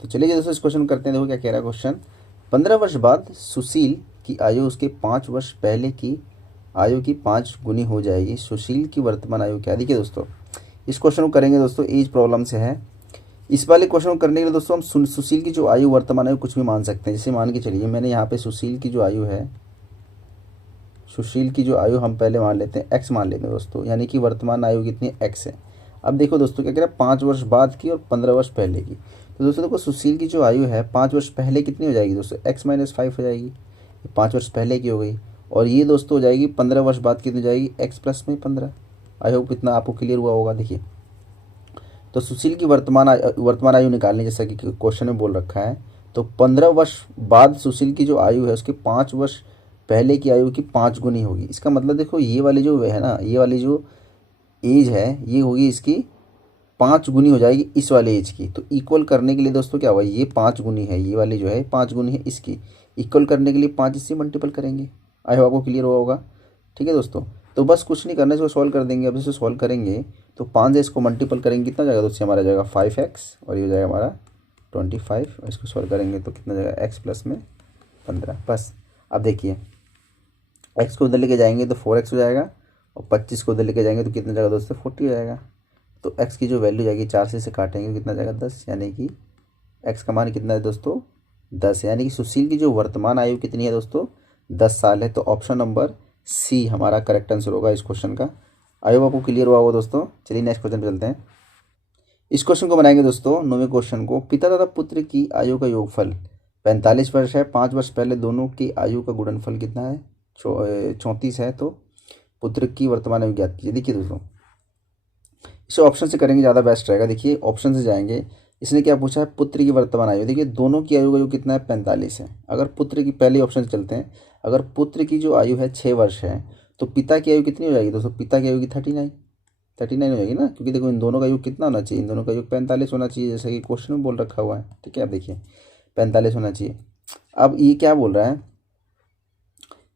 तो चलिए दोस्तों इस क्वेश्चन करते हैं। देखो क्या कह रहा है क्वेश्चन। 15 वर्ष बाद सुशील की आयु उसके 5 वर्ष पहले की आयु की 5 गुनी हो जाएगी। सुशील की वर्तमान आयु क्या है? देखिए दोस्तों इस क्वेश्चन को करेंगे दोस्तों, एज प्रॉब्लम से है। इस वाले क्वेश्चन को करने के लिए दोस्तों हम सुशील की जो आयु वर्तमान आयु कुछ भी मान सकते हैं। जैसे मान के चलिए मैंने यहाँ पे सुशील की जो आयु है, सुशील की जो आयु हम पहले मान लेते हैं एक्स मान लेते हैं दोस्तों, यानी कि वर्तमान आयु कितनी एक्स है। अब देखो दोस्तों क्या कह रहा है, 5 वर्ष बाद की और 15 वर्ष पहले की। तो दोस्तों देखो सुशील की जो आयु है 5 वर्ष पहले कितनी हो जाएगी दोस्तों, x-5 हो जाएगी। ये 5 वर्ष पहले की हो गई। और ये दोस्तों हो जाएगी 15 वर्ष बाद कितनी हो जाएगी, x+15। आई होप इतना आपको क्लियर हुआ होगा। देखिए तो सुशील की वर्तमान आयु निकालनी, जैसा कि क्वेश्चन में बोल रखा है। तो 15 वर्ष बाद सुशील की जो आयु है उसके 5 वर्ष पहले की आयु की 5 गुनी होगी। इसका मतलब देखो ये वाली जो है ना, ये वाली जो एज है ये होगी इसकी 5 गुनी हो जाएगी इस वाले एज की। तो इक्वल करने के लिए दोस्तों क्या होगा, ये 5 गुनी है, ये वाली जो है 5 गुनी है इसकी। इक्वल करने के लिए 5 इससे मल्टीपल करेंगे। आई होप आपको क्लियर हुआ होगा। ठीक है दोस्तों, तो बस कुछ नहीं करना, इसको सॉल्व कर देंगे। अब इसे सॉल्व करेंगे तो 5 से इसको मल्टीपल करेंगे, कितना जाएगा दोस्तों, हमारा जाएगा 5x और ये हो जाएगा हमारा 25। और इसको सॉल्व करेंगे तो कितना जाएगा x+15। बस अब देखिए x को उधर लेके जाएंगे तो 4x हो जाएगा और 25 को उधर लेके जाएंगे तो कितना जाएगा दोस्तों, 40 हो जाएगा। तो x की जो वैल्यू जाएगी 4 से इसे काटेंगे कितना जाएगा 10, यानी कि x का मान कितना है दोस्तों 10 है। यानी कि सुशील की जो वर्तमान आयु कितनी है दोस्तों, 10 साल है। तो ऑप्शन नंबर सी हमारा करेक्ट आंसर होगा इस क्वेश्चन का। आई होप आपको क्लियर हुआ होगा दोस्तों। चलिए नेक्स्ट क्वेश्चन पे चलते हैं। इस क्वेश्चन को बनाएंगे दोस्तों 9वें क्वेश्चन को। पिता तथा पुत्र की आयु का योगफल 45 वर्ष है। 5 वर्ष पहले दोनों की आयु का गुणनफल कितना है, 34 है। तो पुत्र की वर्तमान आयु ज्ञात कीजिए। देखिए दोस्तों इसे ऑप्शन से करेंगे ज़्यादा बेस्ट रहेगा। देखिए ऑप्शन से जाएंगे, इसने क्या पूछा है, पुत्र की वर्तमान आयु। देखिए दोनों की आयु का जो कितना है 45 है। अगर पुत्र की, पहले ऑप्शन से चलते हैं, अगर पुत्र की जो आयु है 6 वर्ष है तो पिता की आयु कितनी हो जाएगी दोस्तों, पिता की आयु की 39 हो जाएगी ना, क्योंकि देखो इन दोनों का युग कितना होना चाहिए, इन दोनों का युग 45 होना चाहिए, जैसे कि क्वेश्चन में बोल रखा हुआ है। ठीक है, अब देखिए 45 होना चाहिए। अब ये क्या बोल रहा है,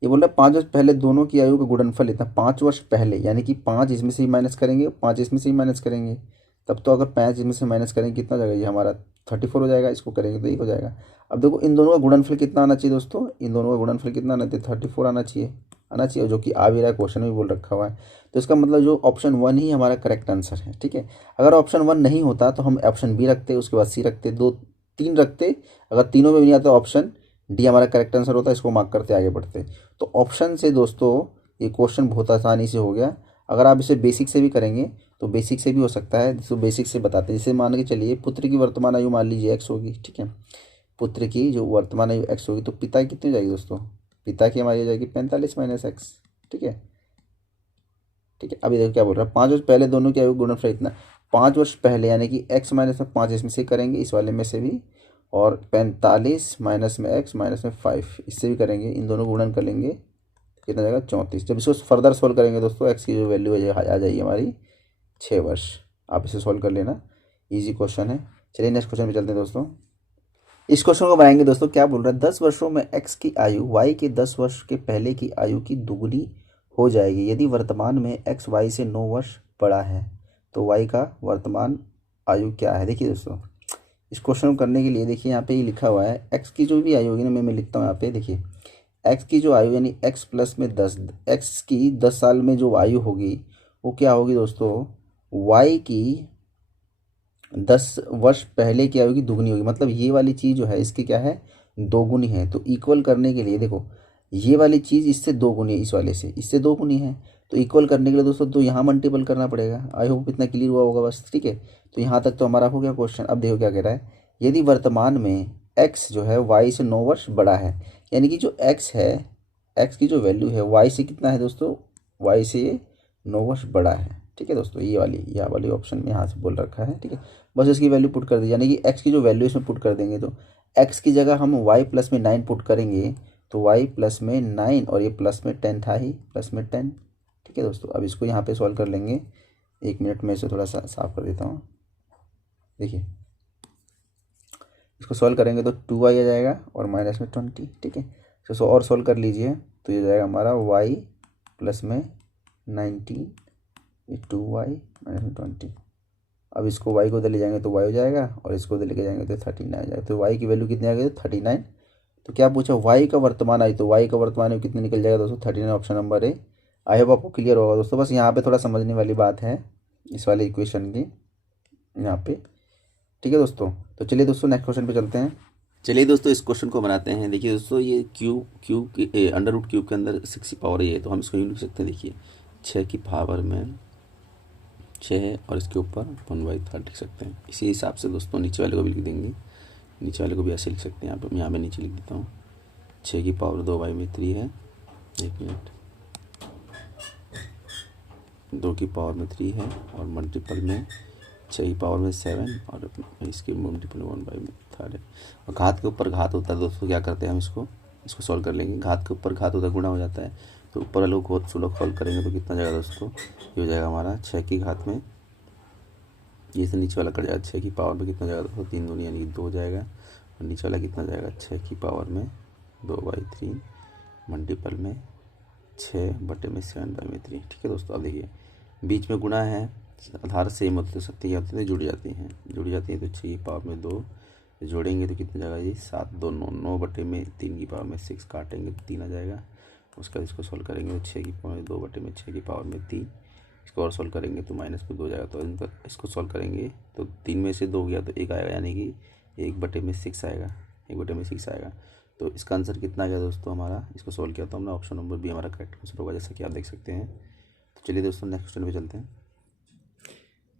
ये बोल रहा है 5 वर्ष पहले दोनों की आयु का गुणनफल इतना। 5 वर्ष पहले यानी कि 5 इसमें से ही माइनस करेंगे, 5 इसमें से ही माइनस करेंगे, तब तो अगर 5 इसमें से माइनस करेंगे कितना जाएगा, ये हमारा 34 हो जाएगा। इसको करेंगे तो ये हो जाएगा। अब देखो इन दोनों का गुणनफल कितना आना चाहिए दोस्तों, इन दोनों का गुणनफल कितना आना चाहिए, 34 आना चाहिए, जो कि आ भी रहा है, क्वेश्चन में बोल रखा हुआ है। तो इसका मतलब जो ऑप्शन 1 ही हमारा करेक्ट आंसर है। ठीक है, अगर ऑप्शन 1 नहीं होता तो हम ऑप्शन बी रखते, उसके बाद सी रखते, 2 3 रखते। अगर तीनों में भी नहीं आता ऑप्शन डी हमारा करेक्ट आंसर होता है, इसको मार्क करते आगे बढ़ते। तो ऑप्शन से दोस्तों ये क्वेश्चन बहुत आसानी से हो गया। अगर आप इसे बेसिक से भी करेंगे तो बेसिक से भी हो सकता है। तो बेसिक से बताते हैं, जैसे मान के चलिए पुत्र की वर्तमान आयु मान लीजिए एक्स होगी। ठीक है, पुत्र की जो वर्तमान आयु एक्स होगी तो पिता की कितनी हो जाएगी दोस्तों, पिता की हमारी हो जाएगी 45 माइनस एक्स। ठीक है, ठीक है। अभी देखो क्या बोल रहा है, 5 वर्ष पहले दोनों की आयु गुणनफल इतना। 5 वर्ष पहले यानी कि x माइनस में 5 इसमें से करेंगे, इस वाले में से भी, और 45 माइनस में x माइनस में 5 इससे भी करेंगे, इन दोनों को गुणन कर लेंगे कितना जाएगा 34। जब इसको फर्दर सोल्व करेंगे दोस्तों x की जो वैल्यू है आ जाएगी हमारी 6 वर्ष। आप इसे सोल्व कर लेना, ईजी क्वेश्चन है। चलिए नेक्स्ट क्वेश्चन पे चलते हैं दोस्तों। इस क्वेश्चन को बनाएंगे दोस्तों। क्या बोल रहा है, 10 वर्षों में x की आयु y के 10 वर्ष के पहले की आयु की दुगुनी हो जाएगी यदि वर्तमान में x y से 9 वर्ष बड़ा है। तो y का वर्तमान आयु क्या है। देखिए दोस्तों इस क्वेश्चन को करने के लिए देखिए यहाँ पे ये लिखा हुआ है, x की जो भी आयु होगी ना, मैं लिखता हूँ यहाँ पे। देखिए x की जो आयु यानी x प्लस में 10, x की 10 साल में जो आयु होगी वो क्या होगी दोस्तों, y की 10 वर्ष पहले की आयु की दुगनी होगी। मतलब ये वाली चीज़ जो है इसकी क्या है, दोगुनी है। तो इक्वल करने के लिए देखो ये वाली चीज़ इससे दोगुनी है, इस वाले से इससे दोगुनी है। तो इक्वल करने के लिए दोस्तों तो यहाँ मल्टीपल करना पड़ेगा। आई होप इतना क्लियर हुआ होगा बस। ठीक है, तो यहाँ तक तो हमारा हो गया क्वेश्चन। अब देखो क्या कह रहा है, यदि वर्तमान में x जो है y से 9 वर्ष बड़ा है, यानी कि जो x है, x की जो वैल्यू है y से कितना है दोस्तों, y से ये 9 वर्ष बड़ा है। ठीक है दोस्तों, यह वाली ऑप्शन में यहाँ से बोल रखा है। ठीक है, बस इसकी वैल्यू पुट कर दी, यानी कि x की जो वैल्यू इसमें पुट कर देंगे। तो x की जगह हम y प्लस में 9 पुट करेंगे, तो y प्लस में 9 और ये प्लस में 10 था ही, प्लस में 10। ठीक है दोस्तों, अब इसको यहाँ पे सॉल्व कर लेंगे। 1 मिनट में इसे थोड़ा सा साफ कर देता हूँ। देखिए इसको सॉल्व करेंगे तो 2y आ जाएगा और माइनस में 20। ठीक है, तो और सॉल्व कर लीजिए तो ये जाएगा हमारा y प्लस में 19, ये 2y माइनस में 20। अब इसको y को उधर ले जाएंगे तो y हो जाएगा, और इसको उधर लेके जाएंगे तो 39 हो जाएगा। तो y की वैल्यू कितनी आ गई? तो 39। तो क्या पूछा? y का वर्तमान आयु, तो y का वर्तमान आयु कितने निकल जाएगा दोस्तों? 39, option number A. I hope आपको क्लियर होगा दोस्तों। बस यहाँ पे थोड़ा समझने वाली बात है इस वाले इक्वेशन की यहाँ पे, ठीक है दोस्तों। तो चलिए दोस्तों नेक्स्ट क्वेश्चन पे चलते हैं। चलिए दोस्तों इस क्वेश्चन को बनाते हैं। देखिए दोस्तों ये क्यूब के अंडर रूट क्यूब के अंदर 6 की पावर ये है, तो हम इसको यूँ लिख सकते हैं। देखिए 6 की पावर में 6 है और इसके ऊपर 1/3 लिख सकते हैं। इसी हिसाब से दोस्तों नीचे वाले को भी लिख देंगे, नीचे वाले को भी ऐसे लिख सकते हैं। यहाँ पे नीचे लिख देता हूँ 6 की पावर 2/3 है, 1 मिनट, 2 की पावर में 3 है और मल्टीपल में 6 की पावर में 7 और इसके मल्टीपल 1/3 है। और घात के ऊपर घात होता है दोस्तों, क्या करते हैं हम इसको सॉल्व कर लेंगे। घात के ऊपर घात होता है, गुणा हो जाता है। तो ऊपर वाले को सॉल्व करेंगे तो कितना जाएगा दोस्तों? ये हो जाएगा हमारा 6 की घात में, ये से नीचे वाला कट जाएगा। 6 की पावर में कितना जाएगा दोस्तों? 3 दूनी यानी 2 हो जाएगा। और नीचे वाला कितना जाएगा? 6 की पावर में 2/3 मल्टीपल में 6/7/3। ठीक है दोस्तों। अब देखिए बीच में गुणा है, आधार सेम होते तो शक्ति क्या होती है? जुड़ जाती हैं तो 6 की पावर में 2 जोड़ेंगे तो कितना जाएगा? ये 7 2 9, 9/3 की पावर में 6 काटेंगे तो 3 आ जाएगा। उसके बाद इसको सॉल्व करेंगे तो 6 की पावर में 2/6 की पावर में 3, इसको और सॉल्व करेंगे तो -2 हो जाएगा। तो इसको सॉल्व करेंगे तो 3 में से 2 गया तो 1 आएगा, यानी कि 1/6 आएगा, 1/6 आएगा। तो इसका आंसर कितना आ गया दोस्तों हमारा? इसको सॉल्व किया तो हमने ऑप्शन नंबर बी हमारा करेक्ट आंसर होगा, जैसा कि आप देख सकते हैं। तो चलिए दोस्तों नेक्स्ट क्वेश्चन पे चलते हैं।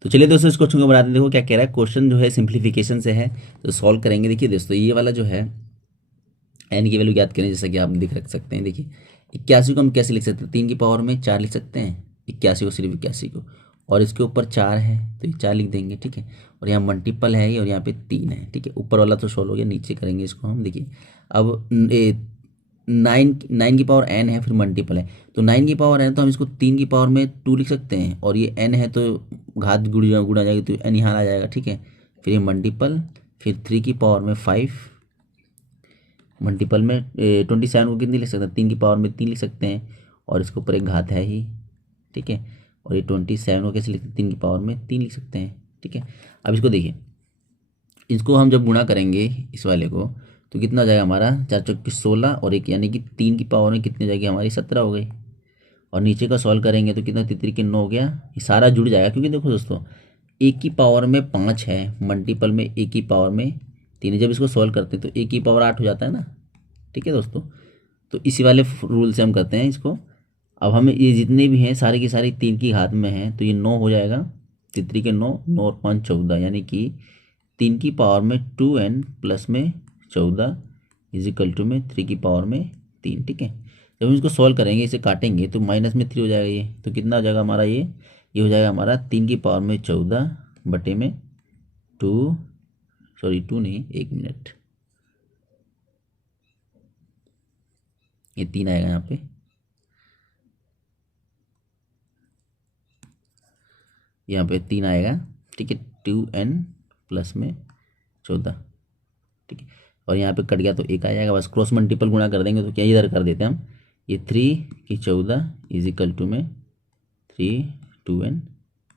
तो चलिए दोस्तों इस क्वेश्चन को बनाते हैं। देखो क्या कह रहा है, क्वेश्चन जो है सिंप्लीफिकेशन से है, तो सॉल्व करेंगे। देखिए दोस्तों ये वाला जो है एन की वैल्यू याद करें, जैसा कि आप रख सकते हैं। देखिए 81 को हम कैसे लिख सकते हैं? 3 की पावर में 4 लिख सकते हैं, 81 को, सिर्फ 81 को, और इसके ऊपर 4 है तो ये 4 लिख देंगे, ठीक है। और यहाँ मल्टीपल है ये, और यहाँ पे 3 है, ठीक है। ऊपर वाला तो सॉल्व हो गया, नीचे करेंगे इसको हम। देखिए अब 9 की पावर n है, फिर मल्टीपल है, तो 9 की पावर n तो हम इसको 3 की पावर में 2 लिख सकते हैं, और ये n है तो घात गुणा जाएगी तो n यहाँ आ जाएगा, ठीक है। फिर ये मल्टीपल, फिर 3 की पावर में 5 मल्टीपल में 27 को कितनी लिख सकते हैं? 3 की पावर में 3 लिख सकते हैं, और इसके ऊपर एक घात है ही, ठीक है। और ये 27 को कैसे लिखते हैं? 3 की पावर में 3 लिख सकते हैं, ठीक है। अब इसको देखिए, इसको हम जब गुणा करेंगे इस वाले को तो कितना हो जाएगा हमारा? 4 चौके 16 और एक, यानी कि 3 की पावर में कितनी जाएगी हमारी? 17 हो गई। और नीचे का सॉल्व करेंगे तो कितना? 3 के 9 हो गया। ये सारा जुड़ जाएगा, क्योंकि देखो दोस्तों 1 की पावर में 5 है, मल्टीपल में 1 की पावर में 3 है। जब इसको सॉल्व करते हैं तो 1 की पावर 8 हो जाता है ना, ठीक है दोस्तों। तो इसी वाले रूल से हम करते हैं इसको। अब हमें ये जितने भी हैं सारे की सारी 3 की घात में हैं, तो ये 9 हो जाएगा। 3 के 9, 9 और 5 14, यानी कि 3 की पावर में 2n प्लस में 14 इजिकल टू में 3 की पावर में 3, ठीक है। जब हम इसको सॉल्व करेंगे, इसे काटेंगे तो माइनस में 3 हो जाएगा ये, तो कितना हो जाएगा हमारा? ये हो जाएगा हमारा 3 की पावर में 14 बटे में 2, सॉरी 2 नहीं, 1 मिनट, ये 3 आएगा यहाँ पे, यहाँ पे 3 आएगा, ठीक है। 2n प्लस में 14, ठीक है। और यहाँ पे कट गया तो 1 आ जाएगा, बस क्रॉस मल्टीपल गुणा कर देंगे तो क्या इधर कर देते हैं हम, ये 3 की 14 इजिकल टू में 3 2n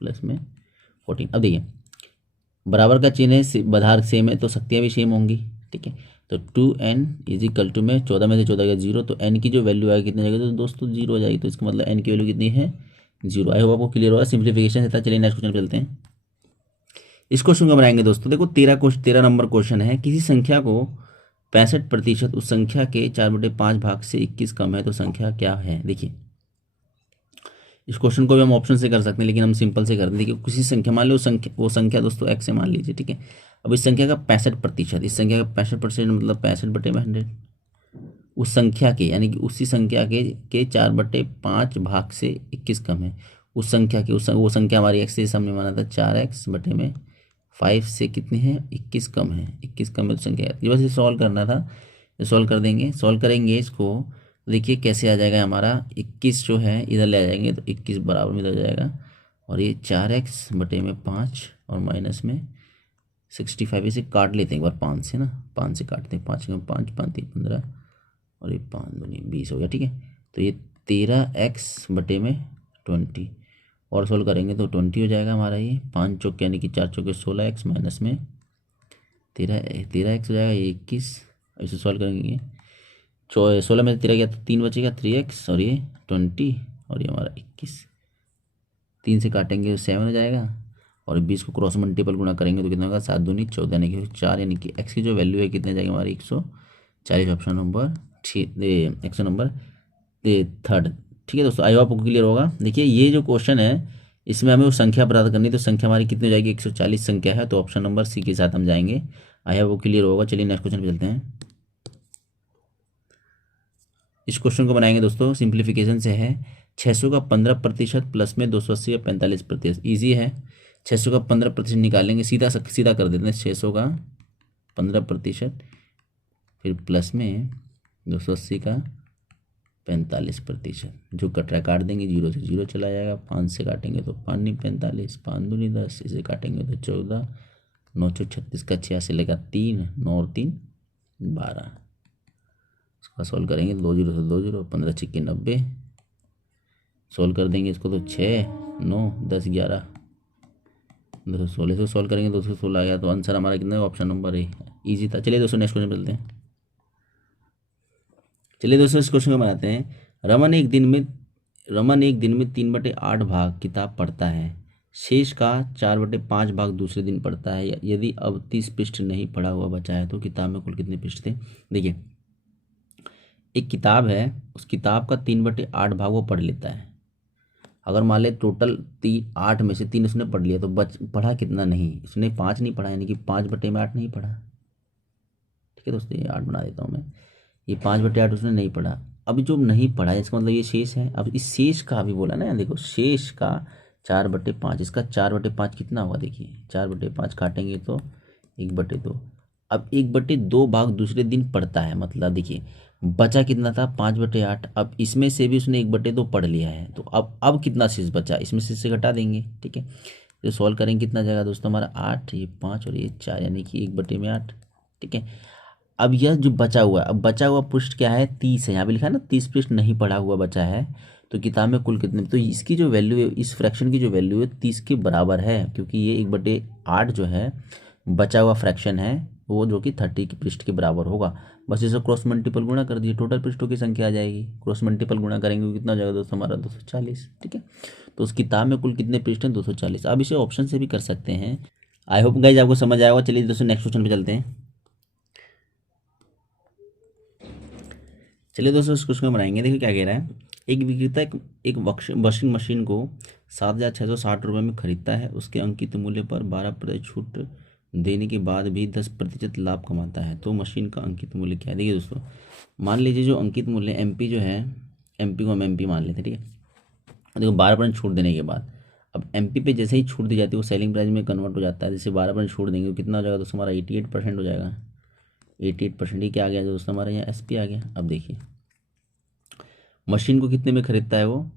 प्लस में 14। अब देखिए बराबर का चिन्ह है, बधार सेम है तो शक्तियाँ भी सेम होंगी, ठीक है। तो 2n इजिकल टू में 14 में से 14 गया 0, तो n की जो वैल्यू आएगी कितनी जाएगी? तो दोस्तों 0 हो जाएगी। तो इसका मतलब n की वैल्यू कितनी है? 0। आई होप आपको क्लियर होगा, सिंप्लीफिकेशन था। चलिए नेक्स्ट क्वेश्चन पे चलते हैं। इस क्वेश्चन को बनाएंगे दोस्तों। देखो 13 नंबर क्वेश्चन है। किसी संख्या को 65% उस संख्या के 4/5 भाग से 21 कम है तो संख्या क्या है? देखिए इस क्वेश्चन को भी हम ऑप्शन से कर सकते हैं, लेकिन हम सिंपल से कर दें। देखिए किसी संख्या, मान लो वो संख्या दोस्तों x है मान लीजिए, ठीक है। अब इस संख्या का 65%, इस संख्या का 65% मतलब 65/100, उस संख्या के, यानी कि उसी संख्या के 4/5 भाग से 21 कम है। उस संख्या की वो संख्या हमारी x से हमने माना था 4x/5 से कितनी है? 21 कम है। 21 कम है तो संख्या है। ये बस ये सॉल्व करना था, ये सॉल्व कर देंगे। सॉल्व करेंगे इसको, देखिए कैसे आ जाएगा हमारा 21 जो है इधर ले आ जाएंगे तो 21 बराबर में इधर जाएगा, और ये 4x/5 और माइनस में 65, इसे काट लेते हैं एक बार 5 से ना, 5 से काटते हैं, 5 5 5 3 15 और ये 5 2 20 हो गया, ठीक है। तो ये 13x/20 और सोल्व करेंगे तो 20 हो जाएगा हमारा ये। 5 चौक यानी कि 4 चौके 16x माइनस में 13x हो जाएगा, ये 21। इसे सॉल्व करेंगे 16 में 13 गया तो 3 बचेगा 3x, और ये 20 और ये हमारा 21। 3 से काटेंगे तो 7 हो जाएगा, और 20 को क्रॉस मल्टीपल गुणा करेंगे तो कितना होगा 7 दूनी 14 यानी कि 4, यानी कि x की जो वैल्यू है कितने जाएगी हमारी 140। Option number option number third. ठीक है दोस्तों, आई होप आपको क्लियर होगा। देखिए ये जो क्वेश्चन है इसमें हमें वो संख्या प्राप्त करनी है, तो संख्या हमारी कितनी हो जाएगी 140 संख्या है, तो ऑप्शन नंबर सी के साथ हम जाएंगे। आई होप वो क्लियर होगा। चलिए नेक्स्ट क्वेश्चन पे चलते हैं। इस क्वेश्चन को बनाएंगे दोस्तों, सिंप्लीफिकेशन से है। 600 का 15% प्लस में 280 का 45%। ईजी है। 600 का 15% निकालेंगे, सीधा सीधा कर देते हैं। 600 का 15% फिर प्लस में 280 का 45%। जो कट रहा है काट देंगे, 0 से 0 चला जाएगा। 5 से काटेंगे तो 5 नहीं 45, 5 दूनी 10, इसे काटेंगे तो 14, 9 चौक 36 का 86 लेगा 3, 9 और 3 12। इसका सॉल्व करेंगे 2 0 से 2 0, 15 छिक्के 90। सॉल्व कर देंगे इसको तो 6 9 10 11 216 से सॉल्व करेंगे 216 आ गया, तो आंसर हमारा कितना है ऑप्शन नंबर ए। ईजी था। चलिए दोस्तों नेक्स्ट क्वेश्चन चलते हैं। चलिए दोस्तों इस क्वेश्चन को बनाते हैं। रमन एक दिन में 3/8 भाग किताब पढ़ता है। शेष का 4/5 भाग दूसरे दिन पढ़ता है। यदि अब 30 पृष्ठ नहीं पढ़ा हुआ बचा है तो किताब में कुल कितने पृष्ठ थे। देखिए एक किताब है, उस किताब का 3/8 भाग वो पढ़ लेता है। अगर मान ले टोटल 8 में से 3 उसने पढ़ लिया तो पढ़ा कितना नहीं, उसने 5 नहीं पढ़ा, यानी कि 5/8 नहीं पढ़ा। ठीक है दोस्तों, ये 8 बना देता हूँ मैं। ये 5/8 उसने नहीं पढ़ा। अब जो नहीं पढ़ा है इसका मतलब ये शेष है। अब इस शेष का अभी बोला ना, देखो शेष का 4/5, इसका 4/5 कितना होगा। देखिए 4/5 काटेंगे तो 1/2। अब 1/2 भाग दूसरे दिन पढ़ता है, मतलब देखिए बचा कितना था 5/8। अब इसमें से भी उसने 1/2 पढ़ लिया है, तो अब कितना शेष बचा, इसमें से घटा देंगे। ठीक है, तो सॉल्व करेंगे कितना जाएगा दोस्तों हमारा 8, ये 5 और ये 4, यानी कि 1/8। ठीक है, अब यह जो बचा हुआ है, अब बचा हुआ पृष्ठ क्या है 30 है। यहाँ पे लिखा है ना 30 पृष्ठ नहीं पढ़ा हुआ बचा है, तो किताब में कुल कितने, तो इसकी जो वैल्यू है, इस फ्रैक्शन की जो वैल्यू है 30 के बराबर है, क्योंकि ये 1/8 जो है बचा हुआ फ्रैक्शन है वो, जो कि 30 की पृष्ठ के बराबर होगा। बस इसे क्रॉस मल्टीपल गुणा कर दिए, टोटल पृष्ठों की संख्या आ जाएगी। क्रॉस मल्टीपल गुणा करेंगे तो कितना हो जाएगा दोस्तों हमारा 240। ठीक है, तो उस किताब में कुल कितने पृष्ठ हैं 240। अब इसे ऑप्शन से भी कर सकते हैं। आई होप गाइज आपको समझ आएगा। चलिए दोस्तों नेक्स्ट क्वेश्चन पे चलते हैं। चलिए दोस्तों इस क्वेश्चन को बनाएंगे। देखिए क्या कह रहा है। एक विक्रेता एक वॉशिंग मशीन को 7,660 रुपये में खरीदता है। उसके अंकित मूल्य पर 12% छूट देने के बाद भी 10% लाभ कमाता है, तो मशीन का अंकित मूल्य क्या है। देखिए दोस्तों, मान लीजिए जो अंकित मूल्य एमपी जो है, एमपी को हम एमपी मान लेते हैं। ठीक है, देखो 12% छूट देने के बाद, अब एमपी पे जैसे ही छूट दी जाती है वो सेलिंग प्राइस में कन्वर्ट हो जाता है। जैसे 12% छूट देंगे तो कितना हो जाएगा दोस्तों हमारा 88% हो जाएगा। 88% ही क्या आ गया दोस्तों हमारा यहाँ एसपी आ गया। अब देखिए मशीन को कितने में खरीदता है वो,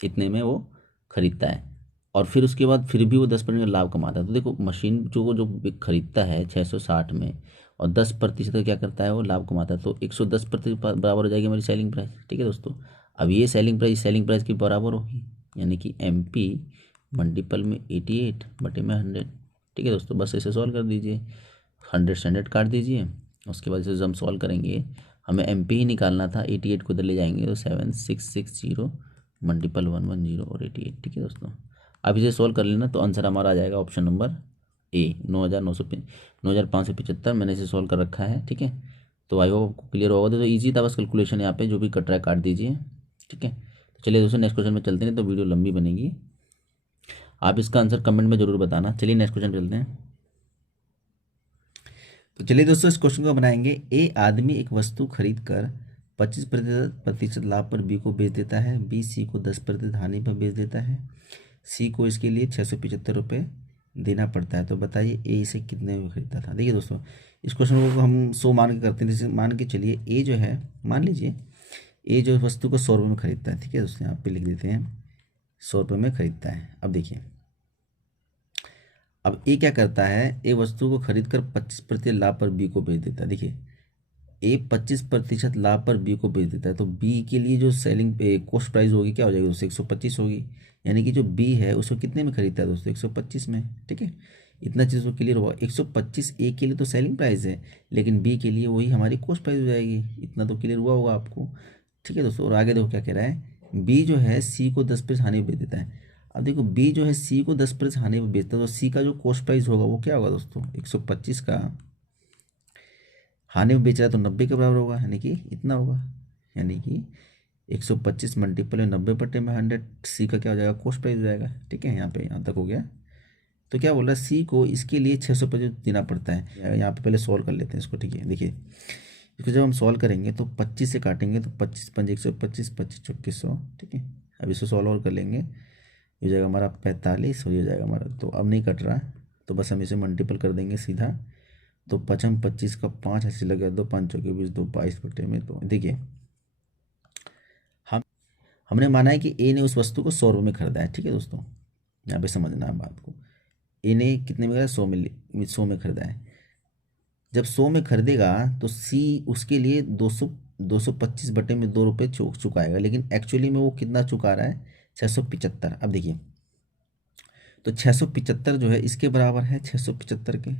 कितने में वो खरीदता है, और फिर उसके बाद फिर भी वो 10% का लाभ कमाता है। तो देखो मशीन जो खरीदता है 660 में, और 10% का क्या करता है वो लाभ कमाता है, तो 110% बराबर हो जाएगी हमारी सेलिंग प्राइस। ठीक है दोस्तों, अब ये सेलिंग प्राइस के बराबर होगी, यानी कि एमपी मल्टीपल में 88/100। ठीक है दोस्तों, बस इसे सॉल्व कर दीजिए, 100 से 100 काट दीजिए। उसके बाद इसे हम सॉल्व करेंगे, हमें एमपी ही निकालना था, 88 को इधर ले जाएंगे तो 7660 मल्टीपल 110 और 88। ठीक है दोस्तों, अब इसे सॉल्व कर लेना तो आंसर हमारा आ जाएगा ऑप्शन नंबर ए 9,575। मैंने इसे सॉल्व कर रखा है। ठीक है, तो आई होप आपको क्लियर होगा। तो ईजी था बस कैलकुलेशन, यहाँ पे जो भी कट रहा है काट दीजिए। ठीक है, तो चलिए दोस्तों नेक्स्ट क्वेश्चन में चलते हैं, तो वीडियो लंबी बनेगी। आप इसका आंसर कमेंट में जरूर बताना। चलिए नेक्स्ट क्वेश्चन चलते हैं। तो चलिए दोस्तों इस क्वेश्चन को बनाएंगे। ए आदमी एक वस्तु खरीद कर 25% लाभ पर बी को बेच देता है। बी सी को 10% हानि पर बेच देता है। सी को इसके लिए 675 रुपये देना पड़ता है। तो बताइए ए इसे कितने में खरीदता था। देखिए दोस्तों इस क्वेश्चन को हम 100 मान के करते हैं। जैसे मान के चलिए ए जो है, मान लीजिए ए जो वस्तु को 100 रुपये में खरीदता है। ठीक है दोस्तों, यहाँ पे लिख देते हैं 100 रुपये में खरीदता है। अब देखिए अब ए क्या करता है, ए वस्तु को खरीद कर 25% लाभ पर बी को बेच देता है। देखिए ए 25% लाभ पर बी को बेच देता है, तो बी के लिए जो सेलिंग कॉस्ट प्राइस होगी क्या हो जाएगी दोस्तों, 125 होगी। यानी कि जो बी है उसको कितने में खरीदता है दोस्तों, 125 में। ठीक है, इतना चीज़ को क्लियर हुआ। 125 ए के लिए तो सेलिंग प्राइस है, लेकिन बी के लिए वही हमारी कॉस्ट प्राइस हो जाएगी। इतना तो क्लियर हुआ होगा आपको। ठीक है दोस्तों, और आगे देखो क्या कह रहा है, बी जो है सी को 10% हानि में बेच देता है। अब देखो बी जो है सी को 10% हानि में बेचता है, तो सी का जो कॉस्ट प्राइस होगा वो क्या होगा दोस्तों, 125 का हानि में बेच रहा है तो 90 के बराबर होगा, यानी कि इतना होगा। यानी कि 125 मल्टीपल है 90/100, सी का क्या हो जाएगा, कॉस्ट प्राइस हो जाएगा। ठीक है, यहाँ पे यहाँ तक हो गया। तो क्या बोल रहा है, सी को इसके लिए 625 देना पड़ता है। यहाँ पे पहले सॉल्व कर लेते हैं इसको। ठीक है, देखिए इसको जब हम सॉल्व करेंगे तो 25 से काटेंगे तो 25 पंजे 125, 25 चौके 100। ठीक है, अब इसको सॉल्व और कर लेंगे, ये हो जाएगा हमारा 45 और ये हो जाएगा हमारा, तो अब नहीं कट रहा, तो बस हम इसे मल्टीपल कर देंगे सीधा। तो 55 25 का 5 ऐसे लगे, 2 5 चौके 20, 2 22/में। तो देखिए हम हमने माना है कि ए ने उस वस्तु को 100 रुपये में खरीदा है। ठीक है दोस्तों, यहाँ पे समझना है बात को। ए ने कितने में खरीदा, 100 में खरीदा है। जब 100 में खरीदेगा तो सी उसके लिए 225/2 रुपये चुकाएगा, लेकिन एक्चुअली में वो कितना चुका रहा है, 675। अब देखिए तो 675 जो है इसके बराबर है 675 के,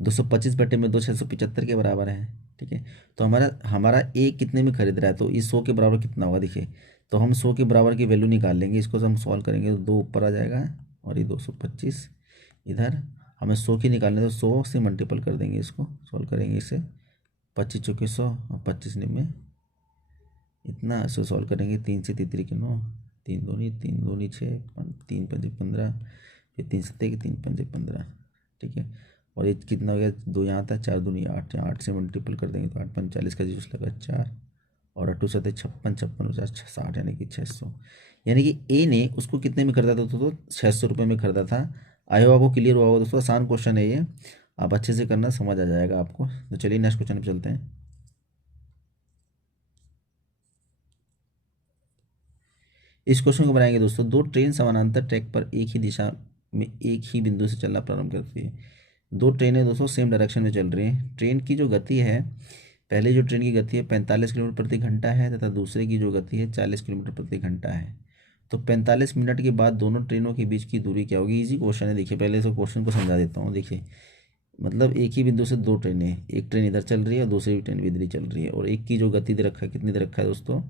225/2 675 के बराबर है। ठीक है, तो हमारा हमारा ए कितने में खरीद रहा है, तो इस 100 के बराबर कितना होगा, देखिए तो हम 100 के बराबर की वैल्यू निकाल लेंगे। इसको हम सॉल्व करेंगे तो 2 ऊपर आ जाएगा और ये 225 इधर। हमें 100 की निकालने तो 100 से मल्टीपल कर देंगे, इसको सॉल्व करेंगे इसे। 25 चौके 100 और 25 निम्न इतना, इसको सॉल्व करेंगे। 3 से 3 के 9, 3 दूनी 6, 3 पंजे 15, फिर 3 सत्ते के 3 पंजे 15। ठीक है, और ये कितना हो गया, 2 यहाँ था, 4 दूनी 8, यहाँ 8 से मल्टीपल कर देंगे तो 8 5 40 का जूस लगा 4, और 8 सत्ते 56, 56 50 60, यानी कि 600। यानी कि ए ने उसको कितने में खरीदा था दोस्तों, तो 600 रुपये में खरीदा था। आई होप आपको क्लियर हुआ होगा दोस्तों, आसान क्वेश्चन है ये, आप अच्छे से करना, समझ आ जाएगा आपको। तो चलिए नेक्स्ट क्वेश्चन पे चलते हैं। इस क्वेश्चन को बनाएंगे दोस्तों, 2 ट्रेन समानांतर ट्रैक पर एक ही दिशा में एक ही बिंदु से चलना प्रारंभ करती है। 2 ट्रेनें दोस्तों सेम डायरेक्शन में चल रही हैं। ट्रेन की जो गति है, पहले जो ट्रेन की गति है 45 किलोमीटर प्रति घंटा है, तथा दूसरे की जो गति है 40 किलोमीटर प्रति घंटा है। तो 45 मिनट के बाद दोनों ट्रेनों के बीच की दूरी क्या होगी। इजी क्वेश्चन है, देखिए पहले तो क्वेश्चन को समझा देता हूँ। देखिए मतलब एक ही बिंदु से 2 ट्रेनें, एक ट्रेन इधर चल रही है और दूसरी ट्रेन भी इधर ही चल रही है, और एक की जो गति दे रखा है, कितनी दे रखा है दोस्तों,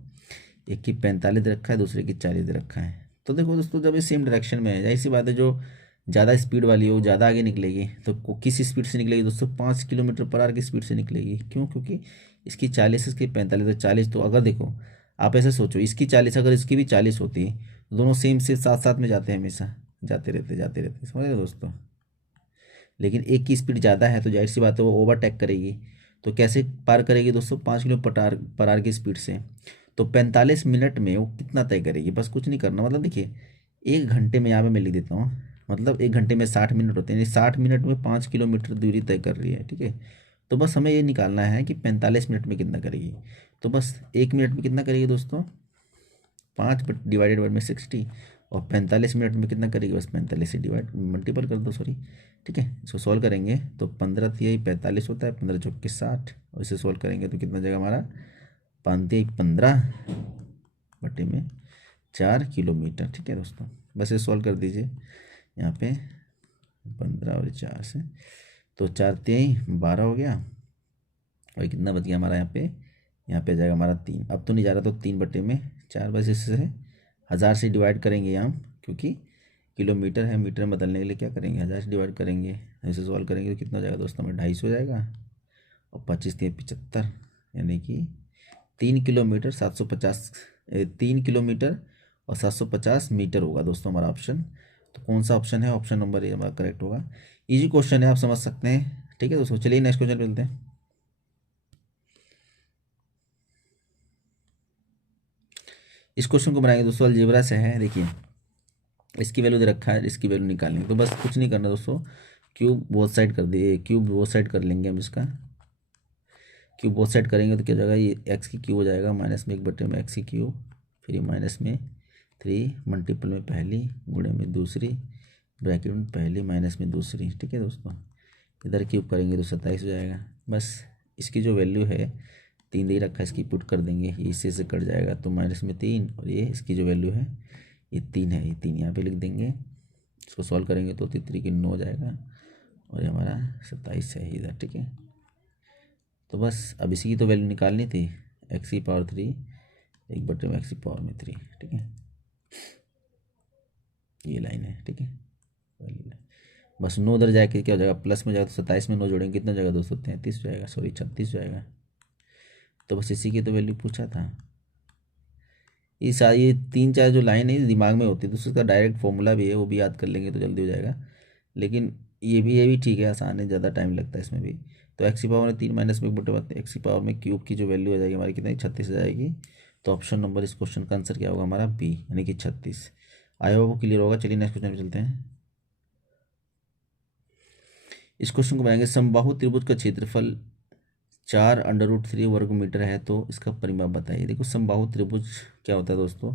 एक की 45 दे रखा है, दूसरे की 40 दे रखा है। तो देखो दोस्तों, जब ये सेम डायरेक्शन में है, जाहिर सी बात है जो ज़्यादा स्पीड वाली हो ज़्यादा आगे निकलेगी। तो किस स्पीड से निकलेगी दोस्तों, 5 किलोमीटर पर आवर की स्पीड से निकलेगी। क्यों, क्योंकि इसकी 40 इसकी 45, तो 40, तो अगर देखो आप ऐसे सोचो, इसकी 40 अगर इसकी भी 40 होती, तो दोनों सेम से साथ साथ में जाते हैं, हमेशा जाते रहते, समझ रहे दोस्तों। लेकिन एक की स्पीड ज़्यादा है तो जाहिर सी बात है वो ओवरटेक करेगी। तो कैसे पार करेगी दोस्तों, 5 किलोमीटर पर आवर की स्पीड से। तो 45 मिनट में वो कितना तय करेगी, बस कुछ नहीं करना। मतलब देखिए 1 घंटे में, यहाँ पे मैं लिख देता हूँ, मतलब 1 घंटे में 60 मिनट होते हैं, यानी 60 मिनट में 5 किलोमीटर दूरी तय कर रही है। ठीक है, तो बस हमें ये निकालना है कि 45 मिनट में कितना करेगी। तो बस 1 मिनट में कितना करेगी दोस्तों, 5 डिवाइडेड बाई में 60, और 45 मिनट में कितना करेगी, बस 45 से डिवाइड मल्टीपल कर दो, सॉरी। ठीक है, इसको सॉल्व करेंगे तो 15 तिहाई 45 होता है, 15 चौके 60, और इसे सॉल्व करेंगे तो कितना जाएगा हमारा, 5 तिहाई 15/4 किलोमीटर। ठीक है दोस्तों, बस ये सॉल्व कर दीजिए। यहाँ पे 15 और 4 से, तो 4 तिहाई 12 हो गया, और कितना बच गया हमारा यहाँ पे जाएगा हमारा 3। अब तो नहीं जा रहा, तो 3/4, बस इससे 1000 से डिवाइड करेंगे हम, क्योंकि किलोमीटर है, मीटर में बदलने के लिए क्या करेंगे, 1000 से डिवाइड करेंगे। ऐसे सॉल्व करेंगे तो कितना हो जाएगा दोस्तों, हमें 250 हो जाएगा, और 25 तिहाई 75, यानी कि 3 किलोमीटर 750, 3 किलोमीटर और 750 मीटर होगा दोस्तों हमारा ऑप्शन। तो कौन सा ऑप्शन है, ऑप्शन नंबर ए हमारा करेक्ट होगा। इजी क्वेश्चन है, आप समझ सकते हैं। ठीक है दोस्तों, चलिए नेक्स्ट क्वेश्चन मिलते हैं। इस क्वेश्चन को बनाएंगे दोस्तों, अलजेब्रा से है। देखिए इसकी वैल्यू दे रखा है, इसकी वैल्यू निकालेंगे, तो बस कुछ नहीं करना दोस्तों, क्यूब बोथ साइड कर दिए, क्यूब बोथ साइड कर लेंगे हम इसका। क्यूब बोथ साइड करेंगे तो क्या जाएगा, ये एक्स की क्यूब हो जाएगा, -1/में एक्स की क्यूब, फिर ये -3 मल्टीपल में पहली गुणे में दूसरी, ब्रैकेट में पहली माइनस में दूसरी। ठीक है दोस्तों, इधर क्यूब करेंगे तो 27 हो जाएगा। बस इसकी जो वैल्यू है 3 दे रखा है, इसकी पुट कर देंगे, ये इससे से कट जाएगा तो माइनस में 3, और ये इसकी जो वैल्यू है ये 3 है, ये 3 यहाँ पे लिख देंगे। इसको सॉल्व करेंगे तो 3 की 9 जाएगा, और ये हमारा 27 है इधर, ठीक है। तो बस अब इसी की तो वैल्यू निकालनी थी, एक्स की पावर 3 1 बटे में एक्स की पावर में 3, ठीक है। ये लाइन है, ठीक है, वाली लाइन। बस 9 उधर जाके क्या हो जाएगा, प्लस में जाएगा तो 27 में 9 जोड़ेंगे कितना जाएगा दोस्तों, 33 जाएगा, सॉरी 36 जाएगा। तो बस इसी की तो वैल्यू पूछा था। ये सारी ये 3-4 जो लाइन है दिमाग में होती है, तो उसका डायरेक्ट फॉर्मूला भी है, वो भी याद कर लेंगे तो जल्दी हो जाएगा। लेकिन ये भी ठीक है, आसान है, ज़्यादा टाइम लगता है इसमें भी। तो एक्स की पावर में 3 माइनस में 1/3 एक्स की पावर में क्यूब की जो वैल्यू आ जाएगी हमारी कितनी, 36 जाएगी। तो ऑप्शन नंबर इस क्वेश्चन का आंसर क्या होगा हमारा, बी, यानी कि 36। आई होप वो क्लियर होगा। चलिए नेक्स्ट क्वेश्चन पे चलते हैं। इस क्वेश्चन को बनाएंगे, समबाहु त्रिभुज का क्षेत्रफल 4√3 वर्ग मीटर है, तो इसका परिमाप बताइए। देखो समबाहु त्रिभुज क्या होता है दोस्तों,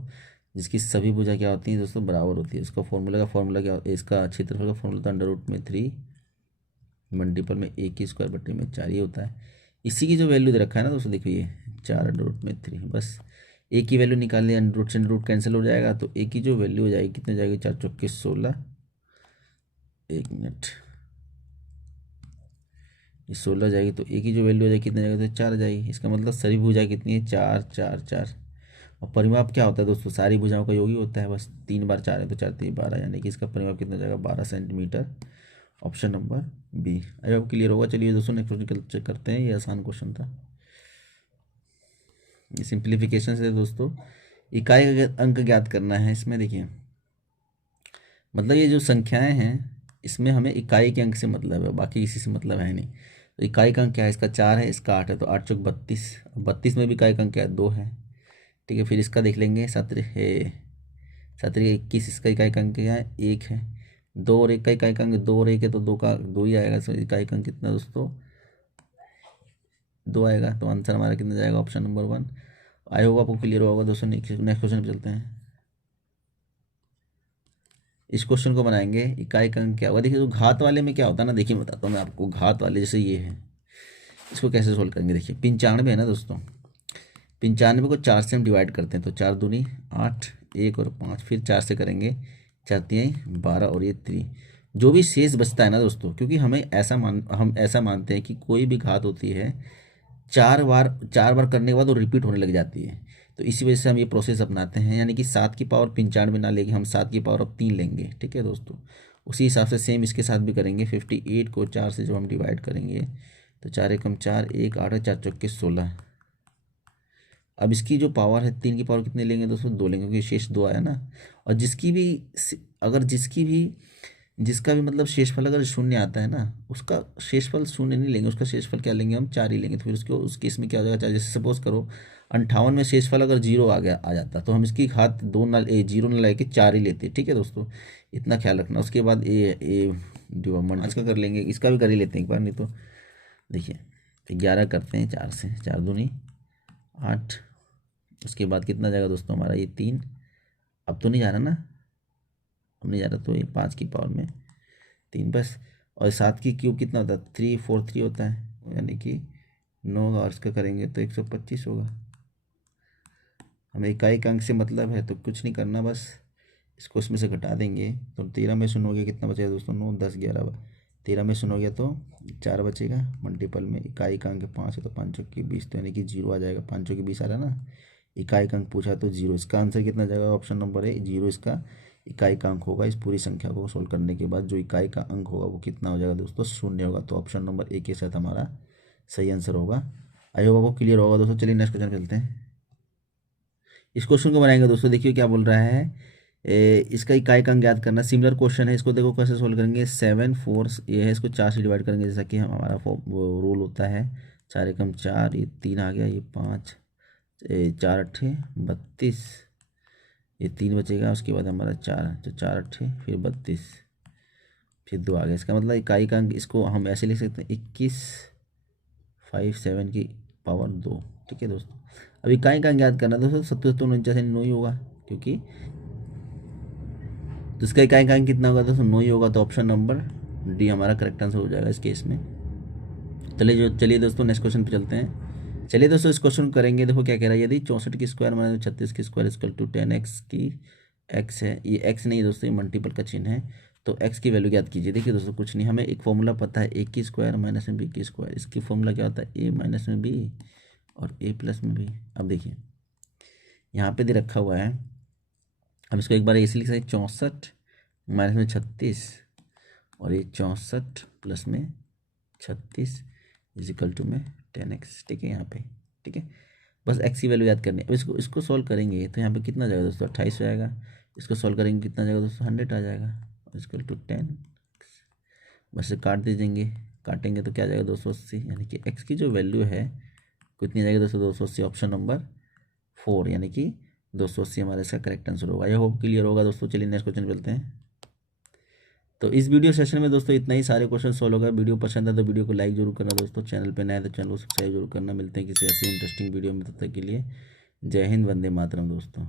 जिसकी सभी भुजा क्या होती हैं दोस्तों, बराबर होती है। उसका फॉर्मूला क्या, इसका क्षेत्रफल का फॉर्मूला था √3 मल्टीपल में a की स्क्वायर बटे में 4, ये होता है। इसी की जो वैल्यू दे रखा है ना दोस्तों, देखो ये 4√3, बस a की वैल्यू निकाल लिया, रूट से रूट कैंसिल हो जाएगा, तो a की जो वैल्यू हो जाएगी कितने जाएगी, 4 चौके 16, 1 मिनट, ये 16 जाएगी, तो a की जो वैल्यू हो जाएगी कितने जाएगा, तो 4 जाएगी। इसका मतलब सभी भुजा कितनी है, 4 4 4। और परिमाप क्या होता है दोस्तों, सारी भुजाओं का योग ही होता है, बस 3 बार 4 है तो 4 3 12, यानी कि इसका परिमाप कितना जाएगा, 12 centimetre. Option number B. I hope clear होगा। चलिए दोस्तों नेक्स्ट क्वेश्चन चेक करते हैं, ये आसान क्वेश्चन था, ये सिंप्लीफिकेशन से दोस्तों। इकाई का अंक ज्ञात करना है इसमें, देखिए मतलब ये जो संख्याएं हैं इसमें हमें इकाई के अंक से मतलब है, बाकी किसी से मतलब है नहीं। तो इकाई का अंक क्या है, इसका 4 है, इसका 8 है, तो 8 चौक 32, 32 में भी इकाई का अंक क्या है, 2 है, ठीक है। फिर इसका देख लेंगे, 17 21, इसका इकाई का अंक क्या है, 1 है। 2 और 1 का इकाई का अंक 2 और 1 है, तो 2 का 2 ही आएगा, तो इकाई का अंक कितना दोस्तों, 2 आएगा। तो आंसर हमारा कितना जाएगा, ऑप्शन नंबर 1। आई होप आपको क्लियर होगा दोस्तों। नेक्स्ट क्वेश्चन पे चलते हैं। इस क्वेश्चन को बनाएंगे, इकाई का अंक क्या होगा। देखिए तो घात वाले में क्या होता है ना, देखिए बताता हूँ मैं आपको। घात वाले जैसे ये है, इसको कैसे सोल्व करेंगे, देखिए 95 है ना दोस्तों, 95 को 4 से हम डिवाइड करते हैं, तो 4 दूनी 8, 1 और 5, फिर 4 से करेंगे, 4 तिहाई 12 और ये 3। जो भी शेष बचता है ना दोस्तों, क्योंकि हम ऐसा मानते हैं कि कोई भी घात होती है 4 बार करने के बाद वो रिपीट होने लग जाती है, तो इसी वजह से हम ये प्रोसेस अपनाते हैं। यानी कि 7 की पावर 95 ना लेके हम 7 की पावर अब 3 लेंगे, ठीक है दोस्तों। उसी हिसाब से सेम इसके साथ भी करेंगे। 58 को 4 से जब हम डिवाइड करेंगे तो 4 एकम 4, 1 8 4 चौके 16। अब इसकी जो पावर है 3 की पावर कितने लेंगे दोस्तों, 2 लेंगे, क्योंकि शेष 2 आया ना। और जिसका भी मतलब शेषफल अगर शून्य आता है ना, उसका शेषफल शून्य नहीं लेंगे, उसका शेषफल क्या लेंगे हम, 4 ही लेंगे। तो फिर उस केस में क्या हो जाएगा, जैसे सपोज करो 58 में शेषफल अगर 0 आ जाता, तो हम इसकी घात 0 ना लेके 4 ही लेते, ठीक है दोस्तों। इतना ख्याल रखना। उसके बाद ए आज का कर लेंगे, इसका भी कर ही लेते हैं एक बार, नहीं तो देखिए 11 करते हैं 4 से, 4 दूनी 8। उसके बाद कितना जाएगा दोस्तों हमारा, ये 3, अब तो नहीं जा रहा ना, अब नहीं जा रहा, तो ये 5 की पावर में 3 बस। और 7 की क्यूब कितना होता है, 343 होता है, यानी कि 9 और इसका करेंगे तो 125 होगा। हमें इकाई का अंक से मतलब है, तो कुछ नहीं करना, बस इसको इसमें से घटा देंगे, तो 13 में 0 हो गया, कितना बचेगा दोस्तों, 9 10 11, 13 में 0 हो गया तो 4 बचेगा, मल्टीपल में इकाई का अंक 5 है, तो 5 चौके 20, तो यानी कि 0 आ जाएगा। 5 चौके 20 आ रहा है ना, इकाई का अंक पूछा तो 0, इसका आंसर कितना जाएगा, ऑप्शन नंबर है 0, इसका इकाई का अंक होगा। इस पूरी संख्या को सोल्व करने के बाद जो इकाई का अंक होगा वो कितना हो जाएगा दोस्तों, 0 होगा। तो ऑप्शन नंबर ए के साथ हमारा सही आंसर होगा। आई होप आपको क्लियर होगा दोस्तों। चलिए नेक्स्ट क्वेश्चन चलते हैं। इस क्वेश्चन को बनाएंगे दोस्तों, देखिए क्या बोल रहा है, इसका इकाई का अंक ज्ञात करना। सिमिलर क्वेश्चन है, इसको देखो कैसे सोल्व करेंगे। 7 4 ये है, इसको 4 से डिवाइड करेंगे, जैसा कि हमारा रूल होता है। 4 एकम 4, ये 3 आ गया, ये 5, 4 अट्ठे 32, ये 3 बचेगा। उसके बाद हमारा 4, तो 4 अट्ठे फिर 32, फिर 2 आ गया। इसका मतलब इकाई का अंक, इसको हम ऐसे लिख सकते हैं 21 5 7 की पावर 2, ठीक है दोस्तों। अब इकाई का अंक ज्ञात करना दोस्तों, 70 तो 49 से 9 ही होगा, क्योंकि तो इसका इकाई का अंक कितना होगा दोस्तों, 9 ही होगा। तो ऑप्शन नंबर डी हमारा करेक्ट आंसर हो जाएगा इस केस में। चलिए दोस्तों नेक्स्ट क्वेश्चन पे चलते हैं। चलिए दोस्तों इस क्वेश्चन को करेंगे। देखो क्या कह रहा है, यदि 64 की स्क्वायर माइनस 36 की स्क्वायर इक्वल टू 10x की x है, ये x नहीं दोस्तों, ये मल्टीपल का चिन्ह है, तो x की वैल्यू याद कीजिए। देखिए दोस्तों कुछ नहीं, हमें एक फॉर्मूला पता है, a की स्क्वायर माइनस में b की स्क्वायर, इसकी फॉर्मूला क्या होता है, a माइनस में b और a प्लस में b। अब देखिए यहाँ पे दे रखा हुआ है, अब इसको एक बार ऐसे लिख सकते 64 माइनस में 36 और ये 64 प्लस में 36 इजिकल टू में 10x। ठीक है यहाँ पे, ठीक है, बस x की वैल्यू याद करनी है। अब इसको सॉल्व करेंगे तो यहाँ पे कितना जाएगा दोस्तों, 28 हो जाएगा। इसको सॉल्व करेंगे कितना जाएगा दोस्तों, 100 आ जाएगा इजिकल टू 10। बस से काट दीजिएंगे, काटेंगे तो क्या जाएगा 280, यानी कि x की जो वैल्यू है कितनी जाएगी दोस्तों, 280, ऑप्शन नंबर 4, यानी कि 280 हमारा इसका करेक्ट आंसर होगा। आई होप क्लियर होगा दोस्तों। चलिए नेक्स्ट क्वेश्चन चलते हैं। तो इस वीडियो सेशन में दोस्तों इतना ही, सारे क्वेश्चन सॉल्व होगा। वीडियो पसंद है तो वीडियो को लाइक जरूर करना दोस्तों, चैनल पे नए हैं तो चैनल को सब्सक्राइब जरूर करना। मिलते हैं किसी ऐसी इंटरेस्टिंग वीडियो में, तब तक के लिए जय हिंद, वंदे मातरम दोस्तों।